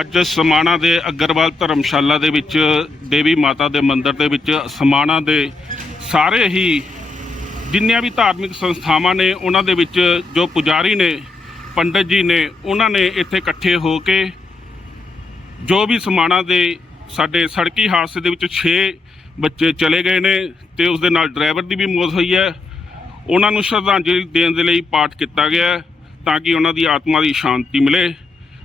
ਅੱਜ ਸਮਾਣਾ ਦੇ ਅਗਰਵਾਲ ਧਰਮਸ਼ਾਲਾ ਦੇ ਵਿੱਚ, ਦੇਵੀ ਮਾਤਾ ਦੇ ਮੰਦਿਰ ਦੇ ਵਿੱਚ ਸਮਾਣਾ ਦੇ ਸਾਰੇ ਹੀ ਜਿੰਨੀਆਂ ਵੀ ਧਾਰਮਿਕ ਸੰਸਥਾਵਾਂ ਨੇ, ਉਹਨਾਂ ਦੇ ਵਿੱਚ ਜੋ ਪੁਜਾਰੀ ਨੇ, ਪੰਡਤ ਜੀ ਨੇ, ਉਹਨਾਂ ਨੇ ਇੱਥੇ ਇਕੱਠੇ ਹੋ ਕੇ ਜੋ ਵੀ ਸਮਾਣਾ ਦੇ ਸਾਡੇ ਸੜਕੀ ਹਾਦਸੇ ਦੇ ਵਿੱਚ 6 ਬੱਚੇ ਚਲੇ ਗਏ ਨੇ ਤੇ ਉਸ ਦੇ ਨਾਲ ਡਰਾਈਵਰ ਦੀ ਵੀ ਮੌਤ ਹੋਈ ਹੈ। ਉਹਨਾਂ ਨੂੰ ਸ਼ਰਧਾਂਜਲੀ ਦੇਣ ਦੇ ਲਈ ਪਾਠ ਕੀਤਾ ਗਿਆ ਤਾਂ ਕਿ ਉਹਨਾਂ ਦੀ ਆਤਮਾ ਦੀ ਸ਼ਾਂਤੀ ਮਿਲੇ।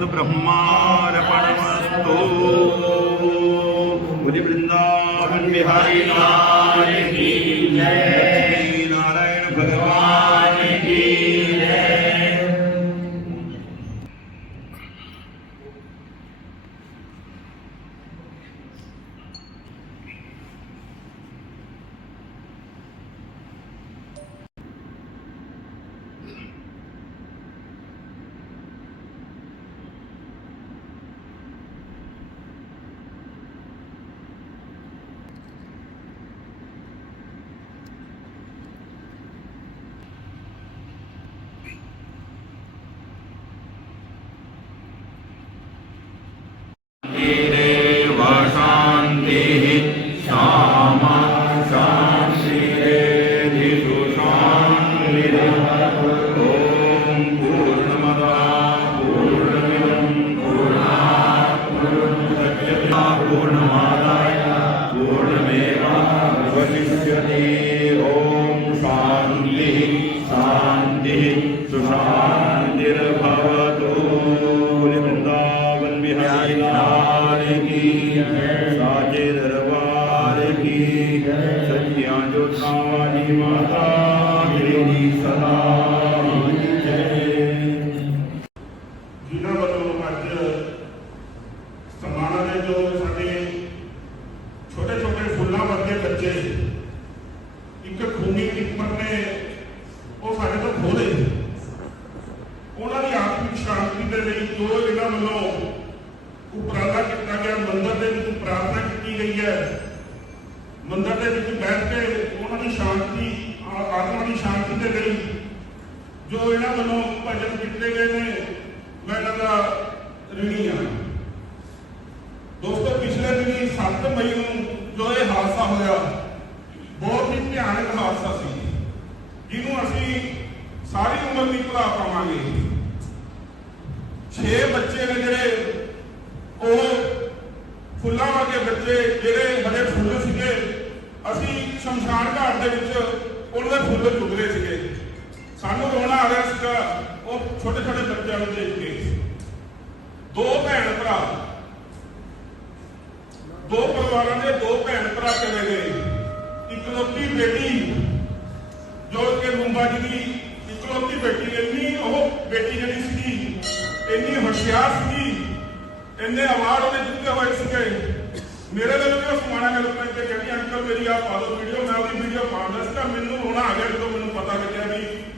तत्सद्ब्रह्मार्पणमस्तु बोले वृंदावन बिहारी लाल की जय पूर्णमेवावशिष्यते ॐ शान्तिः शान्तिः सुशान्तिर्भवतु वृन्दावन बिहारी लाल की साचे दरबार की सचिया जोता वाली माता तेरी सदा की जय ਵੱਲੋਂ ਉਪਰਾਲਾ ਕੀਤਾ ਗਿਆ। ਮੰਦਰ ਦੇ ਵਿੱਚ ਪ੍ਰਾਰਥਨਾ ਕੀਤੀ ਗਈ ਹੈ। ਮੰਦਰ ਦੇ ਵਿੱਚ ਬੈਠ ਕੇ ਉਹਨਾਂ ਦੀ ਸ਼ਾਂਤੀ, ਆਤਮਾ ਦੀ ਸ਼ਾਂਤੀ ਦੇ ਲਈ ਜੋ ਇਹਨਾਂ ਵੱਲੋਂ ਭਜਨ ਕੀਤੇ ਗਏ ਨੇ, ਮੈਂ ਇਹਨਾਂ ਦਾ ਰਿਣੀ ਆ ਦੋਸਤੋ, ਪਿਛਲੇ ਦਿਨੀ 7 ਮਈ ਨੂੰ ਜੋ ਇਹ ਹਾਦਸਾ ਹੋਇਆ, ਬਹੁਤ ਹੀ ਭਿਆਨਕ ਹਾਦਸਾ ਸੀ। ਜਿਹਨੂੰ ਅਸੀਂ ਸਾਰੀ ਉਮਰ ਨਹੀਂ ਭੁਲਾ ਪਾਵਾਂਗੇ। ਛੇ ਬੱਚੇ ਨੇ ਜਿਹੜੇ ਉਹ ਫੁੱਲਾਂ ਵਰਗੇ ਬੱਚੇ ਜਿਹੜੇ ਹਰੇ ਫੁੱਲ ਸੀਗੇ। ਅਸੀਂ ਸ਼ਮਸ਼ਾਨ ਘਾਟ ਦੇ ਵਿੱਚ ਉਹਨਾਂ ਦੇ ਫੁੱਲ ਚੁਗ ਰਹੇ ਸੀਗੇ। ਸਾਨੂੰ ਰੋਣਾ ਆ ਰਿਹਾ ਸੀਗਾ, ਉਹ ਛੋਟੇ ਛੋਟੇ ਬੱਚਿਆਂ ਨੂੰ ਦੇਖ ਕੇ। ਦੋ ਭੈਣ ਭਰਾ। ਦੋ ਪਰਿਵਾਰਾਂ ਦੇ ਦੋ ਭੈਣ ਭਰਾ ਚਲੇ ਗਏ। ਇਕਲੌਤੀ ਬੇਟੀ, ਜੋ ਕਿ ਮੁੰਬਾ ਜੀ ਦੀ ਇਕਲੌਤੀ ਬੇਟੀ ਇੰਨੀ ਉਹ ਬੇਟੀ ਜਿਹੜੀ ਸੀਗੀ ਇੰਨੀ ਹੁਸ਼ਿਆਰ ਸੀ। ਇੰਨੇ ਅਵਾਰਡ ਉਹਨੇ ਜਿੱਤੇ ਹੋਏ ਸੀਗੇ। ਮੇਰੇ ਲਈ ਵੀ ਉਹ ਸਮਾਣਾ ਗੱਲ ਮੈਂ ਤੇ ਕਹਿੰਦੀ ਅੰਕਲ ਮੇਰੀ ਆ ਪਾ ਦਿਓ ਵੀਡੀਓ ਮੈਂ ਉਹਦੀ ਵੀਡੀਓ ਪਾਉਂਦਾ ਸੀ ਤਾਂ ਮੈਨੂੰ ਰੋਣਾ ਆ ਗਿਆ ਜਦੋਂ ਮੈਨੂੰ ਪਤਾ ਲੱਗਿਆ ਵੀ